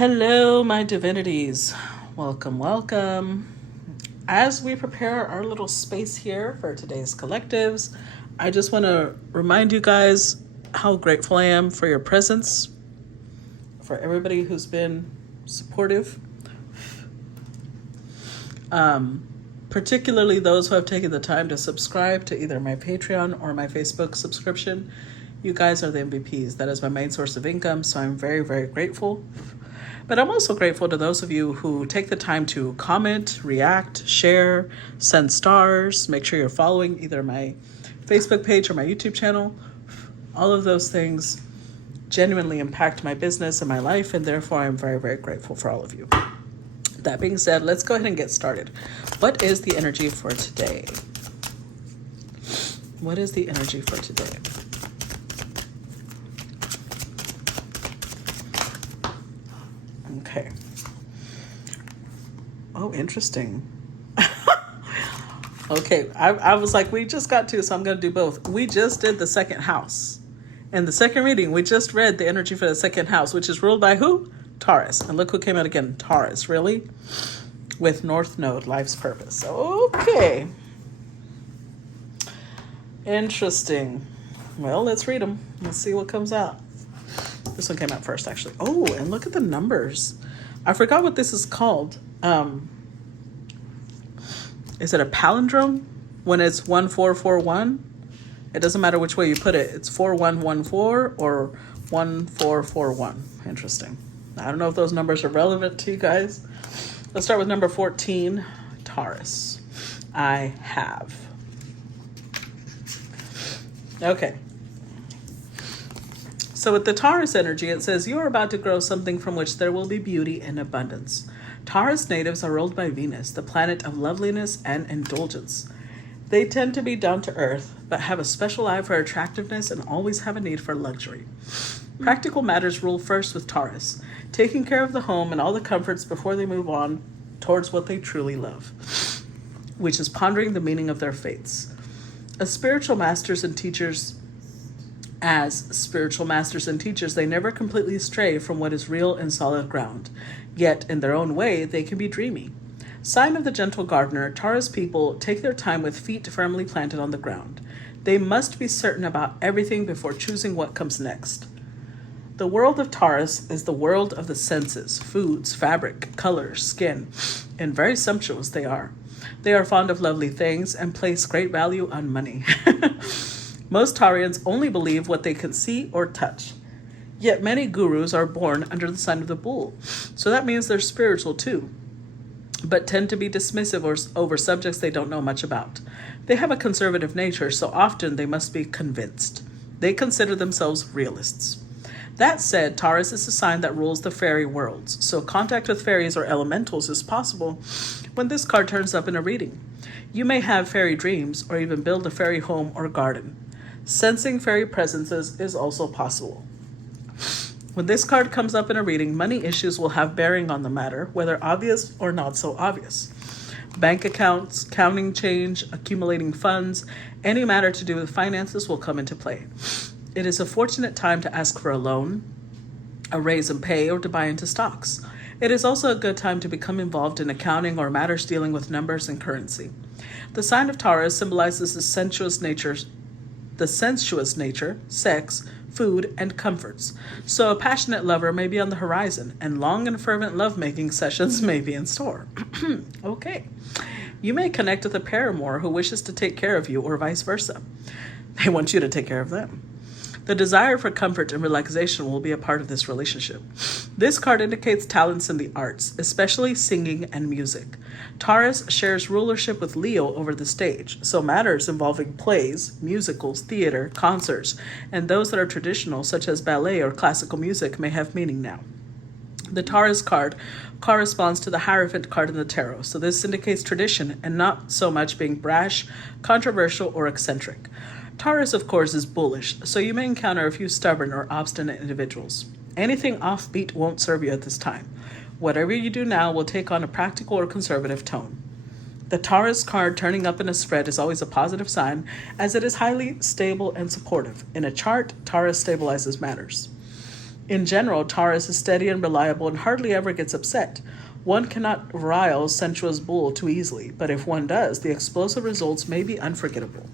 Hello, my divinities. Welcome, welcome. As we prepare our little space here for today's collectives, I just want to remind you guys how grateful I am for your presence, for everybody who's been supportive, particularly those who have taken the time to subscribe to either my Patreon or my Facebook subscription. You guys are the MVPs. That is my main source of income, so I'm very, very grateful. But I'm also grateful to those of you who take the time to comment, react, share, send stars, make sure you're following either my Facebook page or my YouTube channel. All of those things genuinely impact my business and my life, and therefore I'm very, very grateful for all of you. That being said, let's go ahead and get started. What is the energy for today? What is the energy for today? Okay. Oh, interesting. Okay, I was like, we just got to, so I'm going to do both. We just did the second house. In the second reading, we just read the energy for the second house, which is ruled by who? Taurus. And look who came out again. Taurus, really? With North Node, life's purpose. Okay. Interesting. Well, let's read them. Let's see what comes out. This one came out first, actually. Oh, and look at the numbers. I forgot what this is called. Is it a palindrome? When it's 1441? It doesn't matter which way you put it. It's 4114 or 1441. Interesting. I don't know if those numbers are relevant to you guys. Let's start with number 14, Taurus. I have. Okay. So with the Taurus energy, it says, you are about to grow something from which there will be beauty and abundance. Taurus natives are ruled by Venus, the planet of loveliness and indulgence. They tend to be down to earth, but have a special eye for attractiveness and always have a need for luxury. Practical matters rule first with Taurus, taking care of the home and all the comforts before they move on towards what they truly love, which is pondering the meaning of their fates. As spiritual masters and teachers, they never completely stray from what is real and solid ground. Yet, in their own way, they can be dreamy. Sign of the gentle gardener, Taurus people take their time with feet firmly planted on the ground. They must be certain about everything before choosing what comes next. The world of Taurus is the world of the senses, foods, fabric, colors, skin, and very sumptuous they are. They are fond of lovely things and place great value on money. Most Taurians only believe what they can see or touch. Yet many gurus are born under the sign of the bull, so that means they're spiritual too, but tend to be dismissive over subjects they don't know much about. They have a conservative nature, so often they must be convinced. They consider themselves realists. That said, Taurus is a sign that rules the fairy worlds, so contact with fairies or elementals is possible when this card turns up in a reading. You may have fairy dreams or even build a fairy home or garden. Sensing fairy presences is also possible. When this card comes up in a reading, money issues will have bearing on the matter, whether obvious or not so obvious. Bank accounts, counting change, accumulating funds, any matter to do with finances will come into play. It is a fortunate time to ask for a loan, a raise in pay, or to buy into stocks. It is also a good time to become involved in accounting or matters dealing with numbers and currency. The sign of Taurus symbolizes the sensuous nature, sex, food, and comforts. So a passionate lover may be on the horizon, and long and fervent lovemaking sessions may be in store. Okay. You may connect with a paramour who wishes to take care of you, or vice versa. They want you to take care of them. The desire for comfort and relaxation will be a part of this relationship. This card indicates talents in the arts, especially singing and music. Taurus shares rulership with Leo over the stage, so matters involving plays, musicals, theater, concerts, and those that are traditional, such as ballet or classical music, may have meaning now. The Taurus card corresponds to the Hierophant card in the tarot, so this indicates tradition and not so much being brash, controversial, or eccentric. Taurus, of course, is bullish, so you may encounter a few stubborn or obstinate individuals. Anything offbeat won't serve you at this time. Whatever you do now will take on a practical or conservative tone. The Taurus card turning up in a spread is always a positive sign, as it is highly stable and supportive. In a chart, Taurus stabilizes matters. In general, Taurus is steady and reliable and hardly ever gets upset. One cannot rile sensuous bull too easily, but if one does, the explosive results may be unforgettable.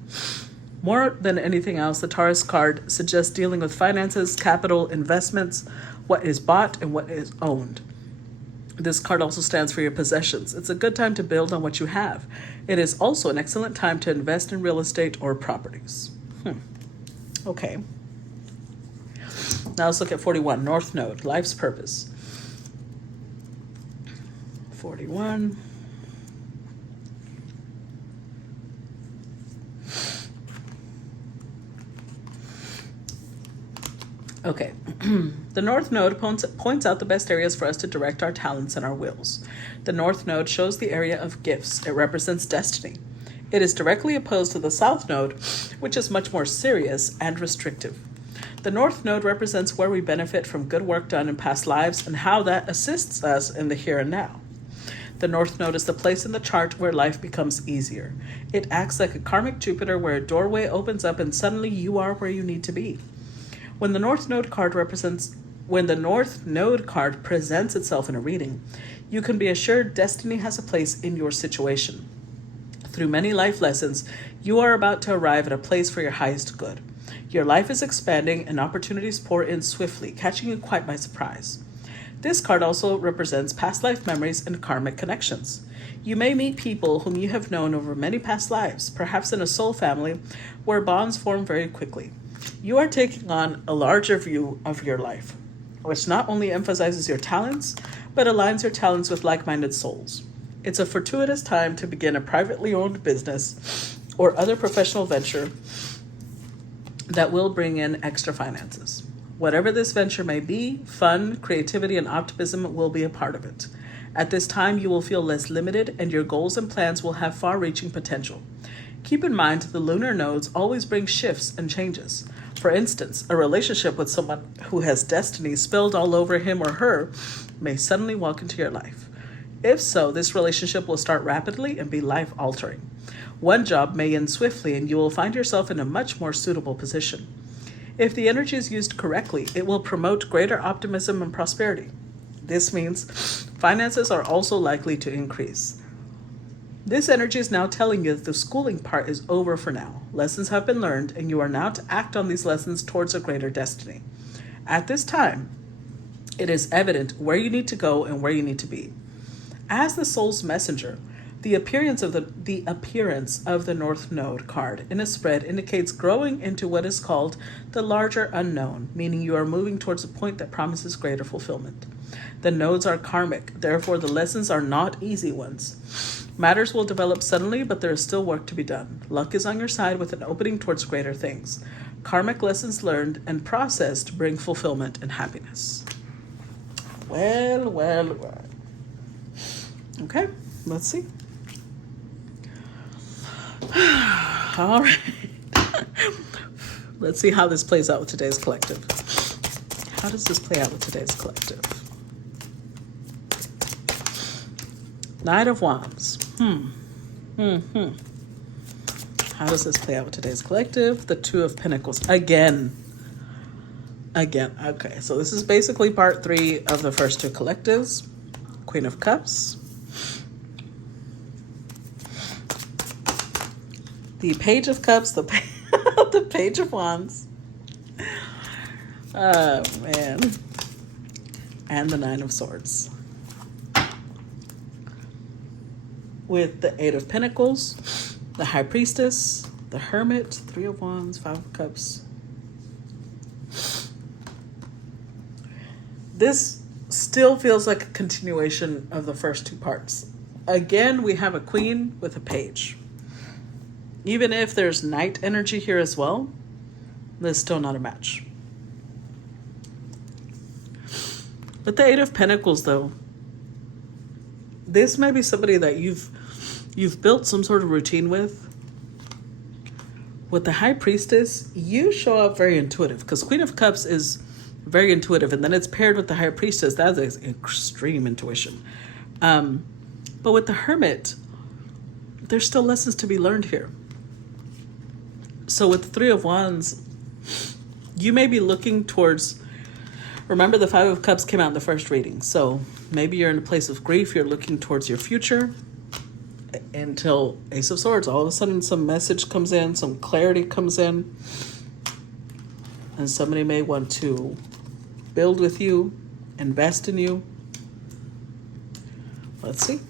More than anything else, the Taurus card suggests dealing with finances, capital, investments, what is bought and what is owned. This card also stands for your possessions. It's a good time to build on what you have. It is also an excellent time to invest in real estate or properties. Okay. Now let's look at 41, North Node, life's purpose. 41. Okay. The North Node points out the best areas for us to direct our talents and our wills. The North Node shows the area of gifts. It represents destiny. It is directly opposed to the South Node, which is much more serious and restrictive. The North Node represents where we benefit from good work done in past lives and how that assists us in the here and now. The North Node is the place in the chart where life becomes easier. It acts like a karmic Jupiter where a doorway opens up and suddenly you are where you need to be. When the North Node card presents itself in a reading, you can be assured destiny has a place in your situation. Through many life lessons, you are about to arrive at a place for your highest good. Your life is expanding and opportunities pour in swiftly, catching you quite by surprise. This card also represents past life memories and karmic connections. You may meet people whom you have known over many past lives, perhaps in a soul family, where bonds form very quickly. You are taking on a larger view of your life, which not only emphasizes your talents, but aligns your talents with like-minded souls. It's a fortuitous time to begin a privately owned business or other professional venture that will bring in extra finances. Whatever this venture may be, fun, creativity, and optimism will be a part of it. At this time, you will feel less limited and your goals and plans will have far-reaching potential. Keep in mind the lunar nodes always bring shifts and changes. For instance, a relationship with someone who has destiny spilled all over him or her may suddenly walk into your life. If so, this relationship will start rapidly and be life-altering. One job may end swiftly and you will find yourself in a much more suitable position. If the energy is used correctly, it will promote greater optimism and prosperity. This means finances are also likely to increase. This energy is now telling you that the schooling part is over for now. Lessons have been learned, and you are now to act on these lessons towards a greater destiny. At this time, it is evident where you need to go and where you need to be. As the soul's messenger, the appearance of the North Node card in a spread indicates growing into what is called the larger unknown, meaning you are moving towards a point that promises greater fulfillment. The nodes are karmic, therefore the lessons are not easy ones. Matters will develop suddenly, but there is still work to be done. Luck is on your side with an opening towards greater things. Karmic lessons learned and processed bring fulfillment and happiness. Well. Okay, let's see. All right. Let's see how this plays out with today's collective. How does this play out with today's collective? Knight of Wands. How does this play out with today's collective? The Two of Pentacles. Again. Okay, so this is basically part 3 of the first 2 collectives. Queen of Cups. The Page of Cups, the Page of Wands. Oh, man. And the Nine of Swords. With the Eight of Pentacles, the High Priestess, the Hermit, 3 of Wands, 5 of Cups. This still feels like a continuation of the first 2 parts. Again, we have a Queen with a Page. Even if there's Knight energy here as well, there's still not a match. With the Eight of Pentacles, though, this may be somebody that you've built some sort of routine with. With the High Priestess, you show up very intuitive because Queen of Cups is very intuitive, and then it's paired with the High Priestess. That is extreme intuition. But with the Hermit, there's still lessons to be learned here. So with the 3 of Wands, you may be looking towards Remember, the Five of Cups came out in the first reading. So maybe you're in a place of grief. You're looking towards your future until Ace of Swords. All of a sudden, some message comes in, some clarity comes in. And somebody may want to build with you, invest in you. Let's see.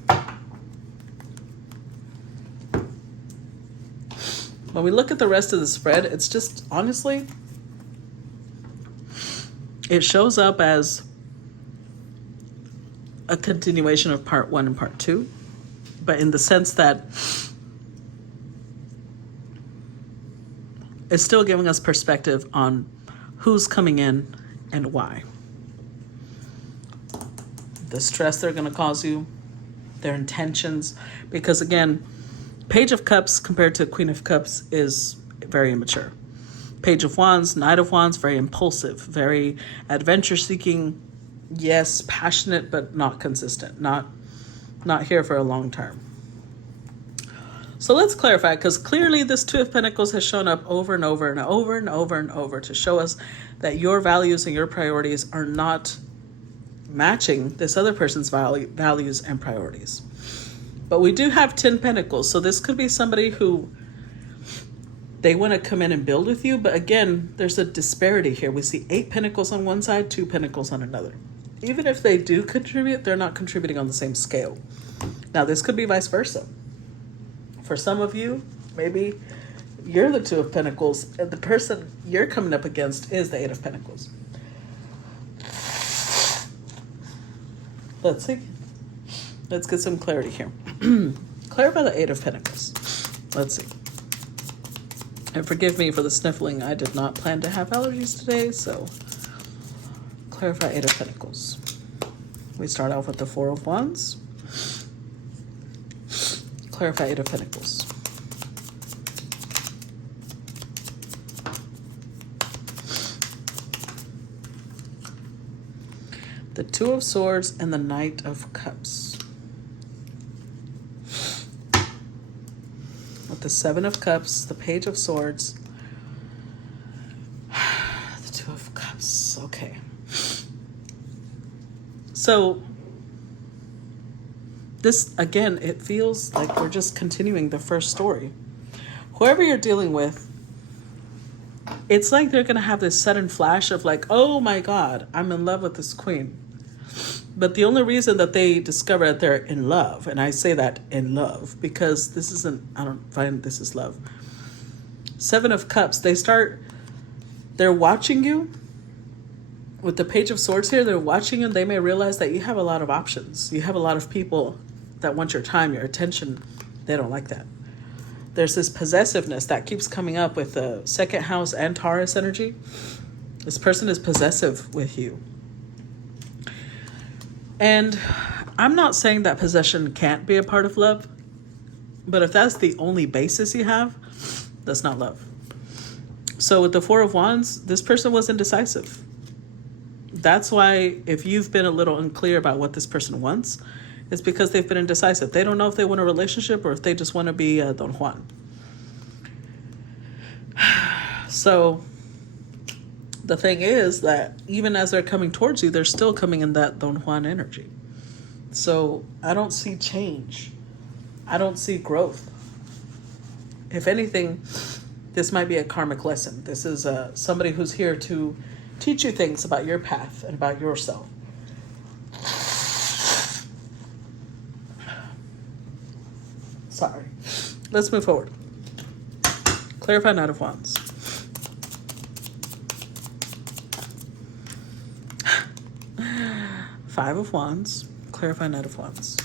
When we look at the rest of the spread, it's just, honestly, it shows up as a continuation of part 1 and part 2, but in the sense that it's still giving us perspective on who's coming in and why. The stress they're going to cause you, their intentions, because again, Page of Cups compared to Queen of Cups is very immature. Page of Wands, Knight of Wands, very impulsive, very adventure-seeking, yes, passionate, but not consistent, not here for a long term. So let's clarify, because clearly this Two of Pentacles has shown up over and over and over and over and over to show us that your values and your priorities are not matching this other person's values and priorities. But we do have 10 Pentacles, so this could be somebody who they want to come in and build with you, but again, there's a disparity here. We see 8 Pentacles on one side, 2 Pentacles on another. Even if they do contribute, they're not contributing on the same scale. Now, this could be vice versa. For some of you, maybe you're the Two of Pentacles, and the person you're coming up against is the 8 of Pentacles. Let's see. Let's get some clarity here. Clarify the 8 of Pentacles. Let's see. And forgive me for the sniffling. I did not plan to have allergies today, so clarify 8 of Pentacles. We start off with the 4 of Wands. Clarify 8 of Pentacles. The 2 of Swords and the Knight of Cups. With the 7 of Cups, the Page of Swords, the 2 of Cups. Okay. So this, again, it feels like we're just continuing the first story. Whoever you're dealing with, it's like they're going to have this sudden flash of like, oh my God, I'm in love with this queen. But the only reason that they discover that they're in love, and I say that in love because this isn't, I don't find this is love. 7 of Cups, they're watching you. With the Page of Swords here, they're watching you, and they may realize that you have a lot of options. You have a lot of people that want your time, your attention. They don't like that. There's this possessiveness that keeps coming up with the 2nd house and Taurus energy. This person is possessive with you. And I'm not saying that possession can't be a part of love, but if that's the only basis you have, that's not love. So with the 4 of Wands, this person was indecisive. That's why if you've been a little unclear about what this person wants, it's because they've been indecisive. They don't know if they want a relationship or if they just want to be Don Juan. So the thing is that even as they're coming towards you, they're still coming in that Don Juan energy. So I don't see change. I don't see growth. If anything, this might be a karmic lesson. This is somebody who's here to teach you things about your path and about yourself. Sorry. Let's move forward. Clarify Knight of Wands. Five of Wands. Clarify Knight of Wands.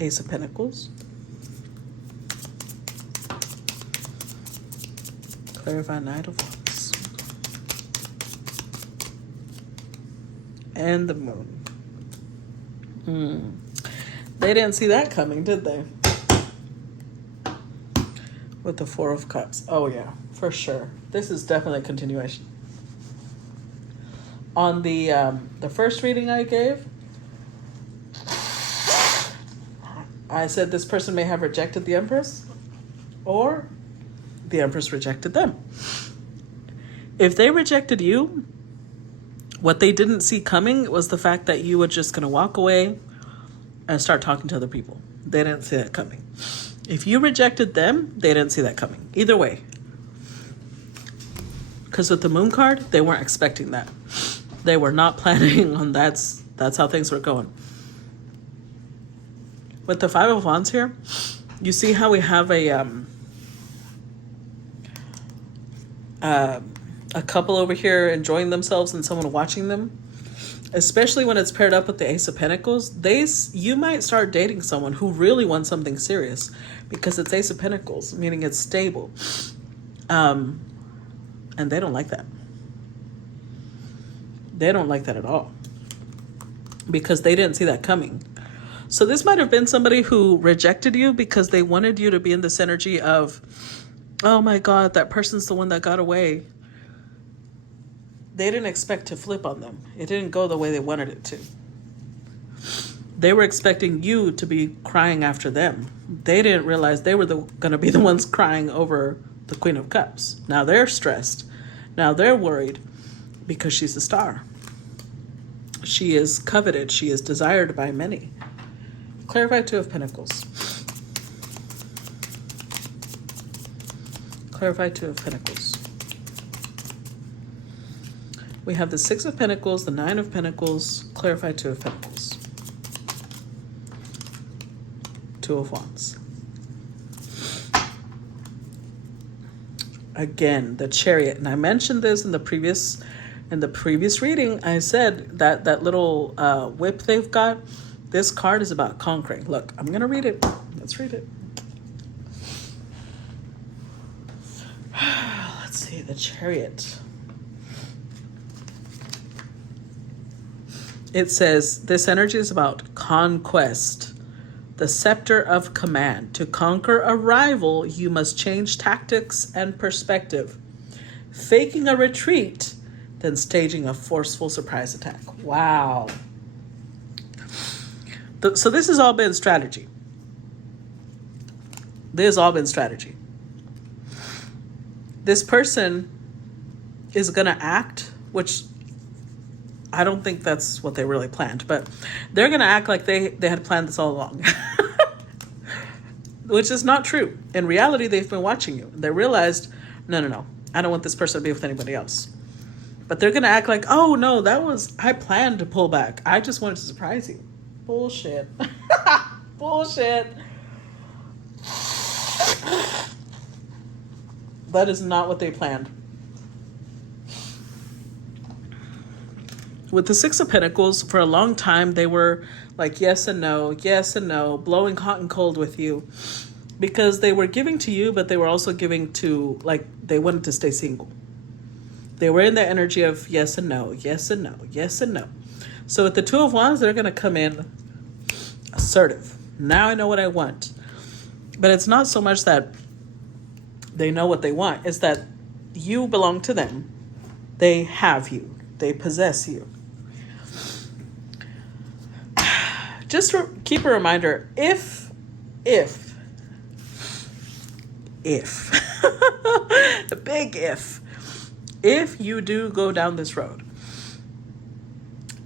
Ace of Pentacles. Clarify Knight of Wands. And the Moon. They didn't see that coming, did they? With the 4 of Cups. Oh yeah, for sure. This is definitely a continuation. On the first reading I gave, I said this person may have rejected the Empress, or the Empress rejected them. If they rejected you, what they didn't see coming was the fact that you were just going to walk away and start talking to other people. They didn't see that coming. If you rejected them, they didn't see that coming. Either way. Because with the moon card, they weren't expecting that. They were not planning on that's how things were going. With the Five of Wands here, you see how we have a couple over here enjoying themselves and someone watching them, especially when it's paired up with the Ace of Pentacles. You might start dating someone who really wants something serious because it's Ace of Pentacles, meaning it's stable. And they don't like that. They don't like that at all because they didn't see that coming. So this might have been somebody who rejected you because they wanted you to be in this energy of, oh my God, that person's the one that got away. They didn't expect to flip on them. It didn't go the way they wanted it to. They were expecting you to be crying after them. They didn't realize they were going to be the ones crying over the Queen of Cups. Now they're stressed. Now they're worried because she's a star. She is coveted. She is desired by many. Clarify Two of Pentacles. Clarify Two of Pentacles. We have the Six of Pentacles, the Nine of Pentacles. Clarify Two of Pentacles. Two of Wands. Again, the Chariot. And I mentioned this in the previous reading. I said that little whip they've got. This card is about conquering. Look, I'm going to read it. Let's read it. Let's see, the Chariot. It says, this energy is about conquest, the scepter of command. To conquer a rival, you must change tactics and perspective. Faking a retreat, then staging a forceful surprise attack. Wow. So this has all been strategy. This has all been strategy. This person is going to act, which I don't think that's what they really planned, but they're going to act like they had planned this all along, which is not true. In reality, they've been watching you. They realized, no, I don't want this person to be with anybody else. But they're going to act like, oh, no, I planned to pull back. I just wanted to surprise you. Bullshit. Bullshit. That is not what they planned. With the Six of Pentacles, for a long time, they were like yes and no, blowing hot and cold with you. Because they were giving to you, but they were also giving to, like, they wanted to stay single. They were in the energy of yes and no, yes and no, yes and no. So with the Two of Wands, they're going to come in assertive. Now I know what I want. But it's not so much that they know what they want. It's that you belong to them. They have you. They possess you. Just keep a reminder, if, a big if you do go down this road,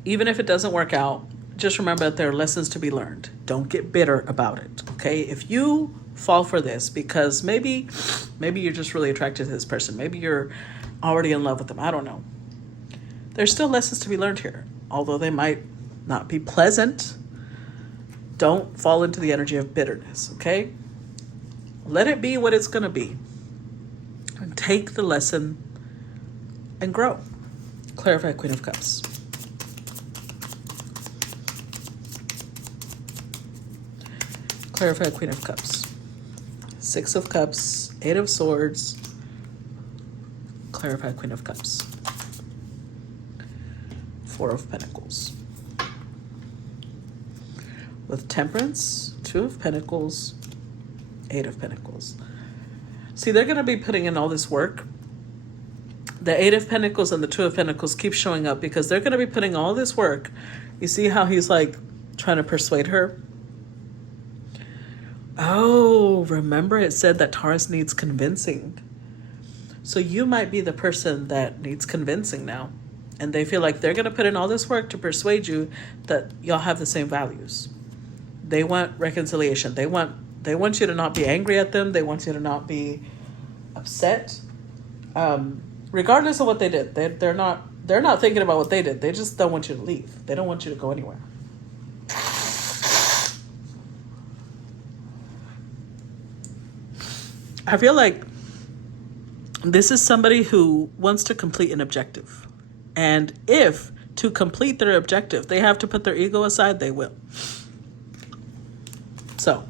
even if it doesn't work out, just remember that there are lessons to be learned. Don't get bitter about it, okay? If you fall for this because maybe you're just really attracted to this person, maybe you're already in love with them, I don't know. There's still lessons to be learned here, although they might not be pleasant. Don't fall into the energy of bitterness, okay? Let it be what it's going to be. And take the lesson and grow. Clarify Queen of Cups. Clarify Queen of Cups. Six of Cups, Eight of Swords. Clarify Queen of Cups. Four of Pentacles. With Temperance, Two of Pentacles, Eight of Pentacles. See, they're going to be putting in all this work. The Eight of Pentacles and the Two of Pentacles keep showing up because they're going to be putting all this work. You see how he's like trying to persuade her? Oh, remember it said that Taurus needs convincing. So you might be the person that needs convincing now. And they feel like they're going to put in all this work to persuade you that y'all have the same values. They want reconciliation. They want you to not be angry at them. They want you to not be upset. Regardless of what they did. They're not thinking about what they did. They just don't want you to leave. They don't want you to go anywhere. I feel like this is somebody who wants to complete an objective. And if to complete their objective, they have to put their ego aside, they will. So,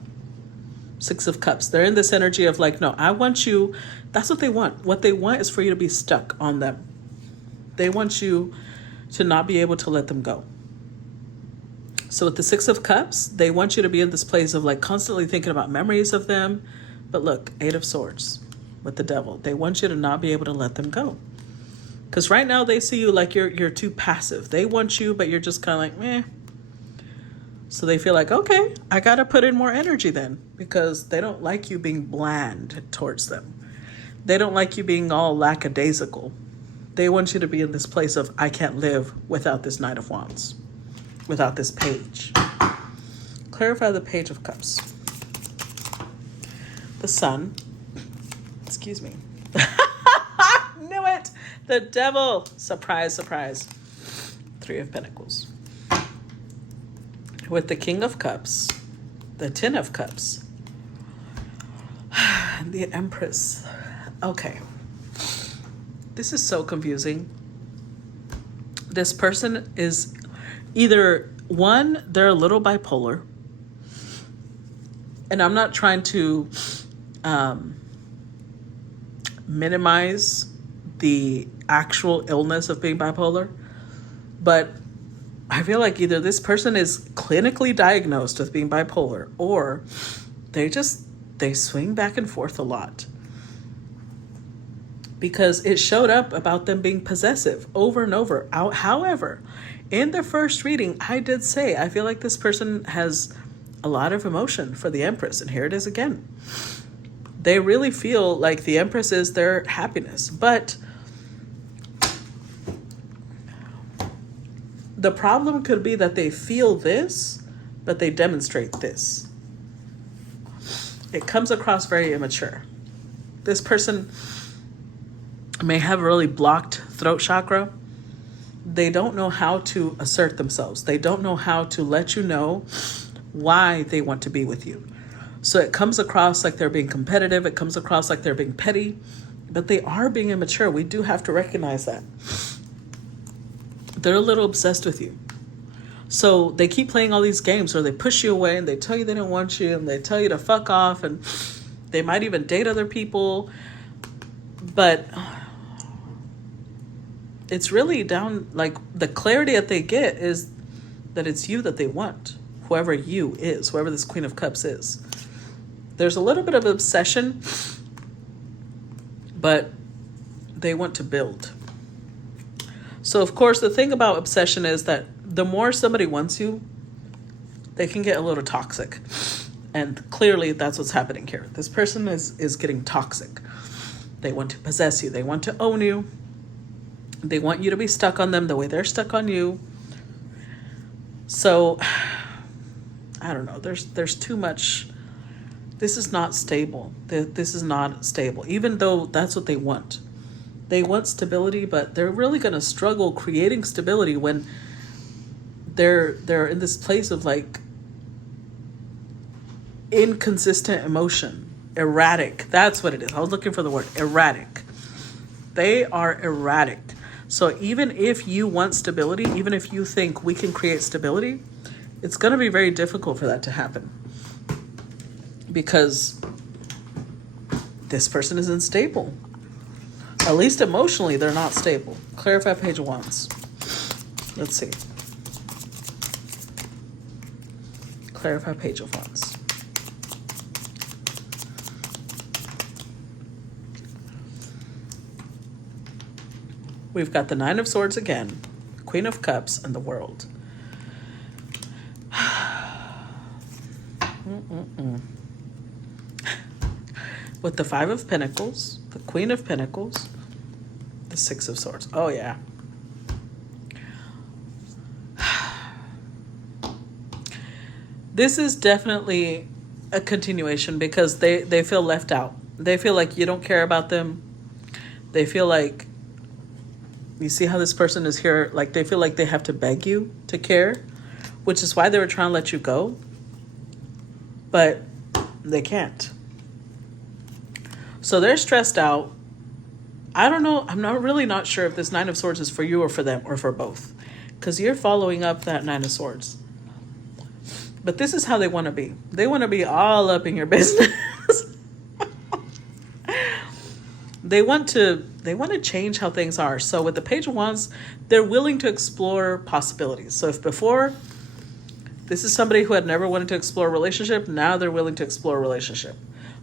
Six of Cups. They're in this energy of like, no, I want you. That's what they want. What they want is for you to be stuck on them. They want you to not be able to let them go. So with the Six of Cups, they want you to be in this place of like constantly thinking about memories of them. But look, Eight of Swords with the Devil. They want you to not be able to let them go. Because right now they see you like you're too passive. They want you, but you're just kind of like, meh. So they feel like, okay, I got to put in more energy then. Because they don't like you being bland towards them. They don't like you being all lackadaisical. They want you to be in this place of, I can't live without this Knight of Wands. Without this page. Clarify the Page of Cups. The Sun. Excuse me. Knew it. The Devil. Surprise, surprise. Three of Pentacles. With the King of Cups. The Ten of Cups. The Empress. Okay. This is so confusing. This person is either, one, they're a little bipolar. And I'm not trying to minimize the actual illness of being bipolar, but I feel like either this person is clinically diagnosed with being bipolar, or they swing back and forth a lot. Because it showed up about them being possessive over and over. However, in the first reading, I did say, I feel like this person has a lot of emotion for the Empress. And here it is again. They really feel like the Empress is their happiness. But the problem could be that they feel this, but they demonstrate this. It comes across very immature. This person may have a really blocked throat chakra. They don't know how to assert themselves. They don't know how to let you know why they want to be with you. So it comes across like they're being competitive. It comes across like they're being petty, but they are being immature. We do have to recognize that. They're a little obsessed with you. So they keep playing all these games where they push you away and they tell you they don't want you and they tell you to fuck off, and they might even date other people. But it's really down, like the clarity that they get is that it's you that they want. Whoever you is, whoever this Queen of Cups is. There's a little bit of obsession, but they want to build. So of course, the thing about obsession is that the more somebody wants you, they can get a little toxic. And clearly that's what's happening here. This person is getting toxic. They want to possess you. They want to own you. They want you to be stuck on them the way they're stuck on you. So, I don't know. There's too much. This is not stable. This is not stable. Even though that's what they want. They want stability, but they're really going to struggle creating stability when they're in this place of like inconsistent emotion. Erratic. That's what it is. I was looking for the word erratic. They are erratic. So even if you want stability, even if you think we can create stability, it's going to be very difficult for that to happen. Because this person is unstable. At least emotionally, they're not stable. Clarify Page of Wands. Let's see. Clarify Page of Wands. We've got the Nine of Swords again, Queen of Cups, and the World. with the Five of Pentacles, the Queen of Pentacles, the Six of Swords. Oh, yeah. This is definitely a continuation because they feel left out. They feel like you don't care about them. They feel like, you see how this person is here, like they feel like they have to beg you to care, which is why they were trying to let you go, but they can't. So they're stressed out. I don't know. I'm not sure if this Nine of Swords is for you or for them or for both, because you're following up that Nine of Swords. But this is how they want to be. They want to be all up in your business. They want to change how things are. So with the Page of Wands, they're willing to explore possibilities. So if before this is somebody who had never wanted to explore a relationship, now they're willing to explore a relationship.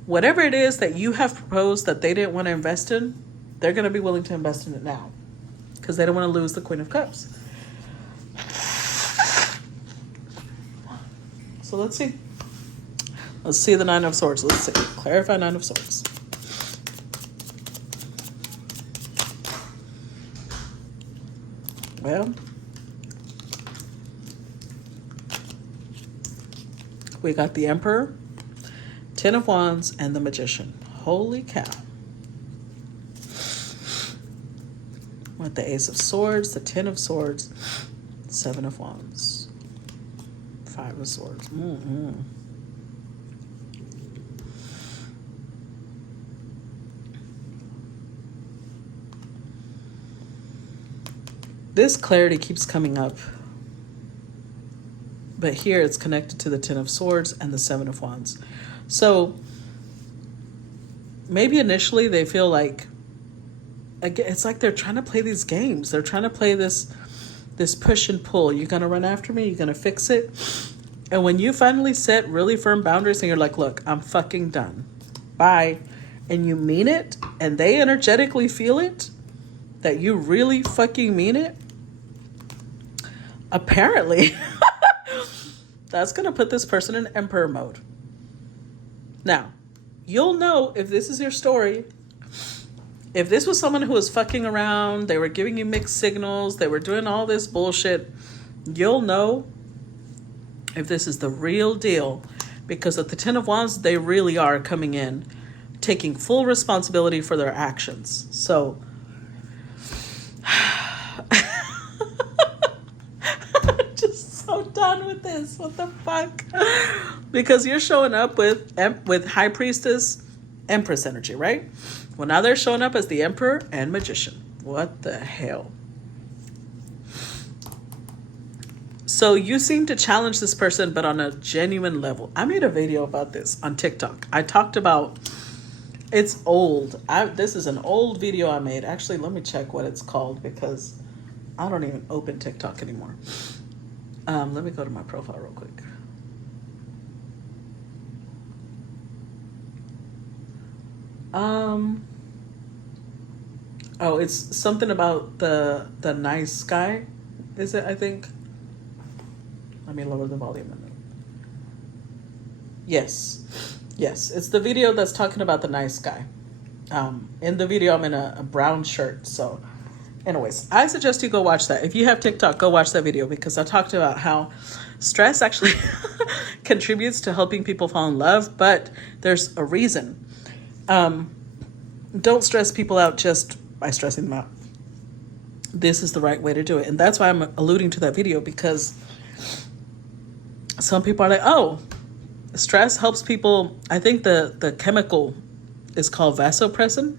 Whatever it is that you have proposed that they didn't want to invest in, they're going to be willing to invest in it now because they don't want to lose the Queen of Cups. So let's see. Let's see the Nine of Swords. Let's see. Clarify Nine of Swords. Well, we got the Emperor, Ten of Wands, and the Magician. Holy cow. With the Ace of Swords, the Ten of Swords, Seven of Wands, Five of Swords. This clarity keeps coming up. But here it's connected to the Ten of Swords and the Seven of Wands. So maybe initially they feel like, again, it's like they're trying to play these games. They're trying to play this push and pull. You're going to run after me. You're going to fix it. And when you finally set really firm boundaries and you're like, look, I'm fucking done. Bye. And you mean it. And they energetically feel it. That you really fucking mean it. Apparently, that's going to put this person in Emperor mode. Now, you'll know if this is your story. If this was someone who was fucking around, they were giving you mixed signals, they were doing all this bullshit, you'll know if this is the real deal. Because at the Ten of Wands, they really are coming in, taking full responsibility for their actions. So, so done with this. What the fuck? Because you're showing up with High Priestess, Empress energy, right? Well, now they're showing up as the Emperor and Magician. What the hell? So you seem to challenge this person, but on a genuine level. I made a video about this on TikTok. I talked about, it's old. This is an old video I made. Actually, let me check what it's called because I don't even open TikTok anymore. Let me go to my profile real quick. Oh, it's something about the nice guy. Is it? I think. Let me lower the volume a minute. Yes, it's the video that's talking about the nice guy. In the video, I'm in a brown shirt, so. Anyways, I suggest you go watch that. If you have TikTok, go watch that video because I talked about how stress actually contributes to helping people fall in love, but there's a reason. Don't stress people out just by stressing them out. This is the right way to do it. And that's why I'm alluding to that video because some people are like, oh, stress helps people. I think the chemical is called vasopressin.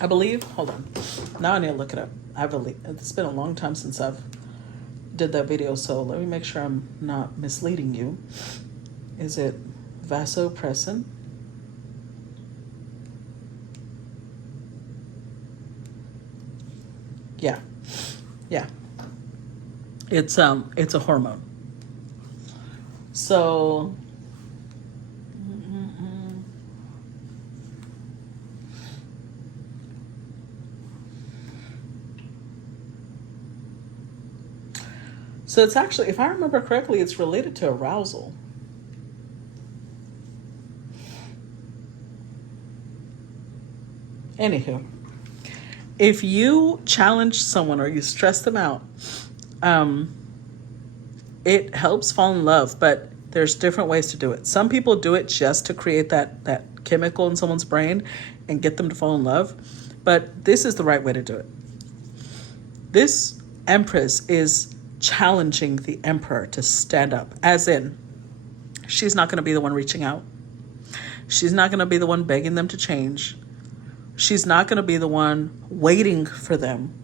I believe. Hold on. Now I need to look it up. I believe it's been a long time since I've did that video, so let me make sure I'm not misleading you. Is it vasopressin? Yeah. It's a hormone. So So it's actually, if I remember correctly, it's related to arousal. Anywho, if you challenge someone or you stress them out, it helps fall in love, but there's different ways to do it. Some people do it just to create that chemical in someone's brain and get them to fall in love, but this is the right way to do it. This Empress is challenging the Emperor to stand up, as in, she's not going to be the one reaching out. She's not going to be the one begging them to change. She's not going to be the one waiting for them.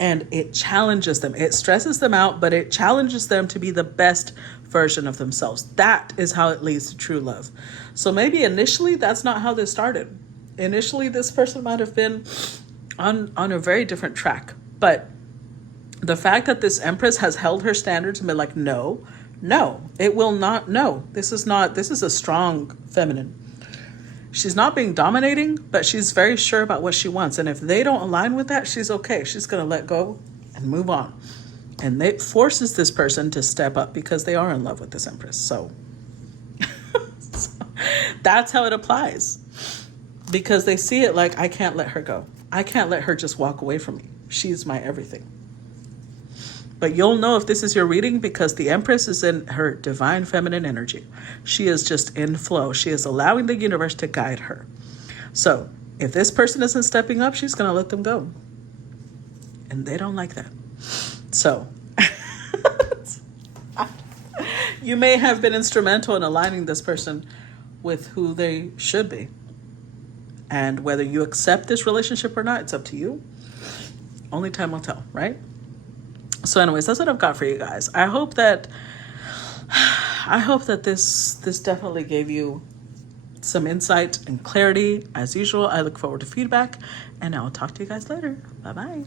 And it challenges them. It stresses them out, but it challenges them to be the best version of themselves. That is how it leads to true love. So maybe initially that's not how this started. Initially, this person might have been on a very different track. But the fact that this Empress has held her standards and been like, no, it will not. No, this is a strong feminine. She's not being dominating, but she's very sure about what she wants. And if they don't align with that, she's okay. She's going to let go and move on. And it forces this person to step up because they are in love with this Empress. So that's how it applies. Because they see it like, I can't let her go. I can't let her just walk away from me. She's my everything. But you'll know if this is your reading because the Empress is in her divine feminine energy. She is just in flow. She is allowing the universe to guide her. So if this person isn't stepping up, she's going to let them go. And they don't like that. So you may have been instrumental in aligning this person with who they should be. And whether you accept this relationship or not, it's up to you. Only time will tell, right? So anyways, that's what I've got for you guys. I hope that this definitely gave you some insight and clarity. As usual, I look forward to feedback, and I'll talk to you guys later. Bye-bye.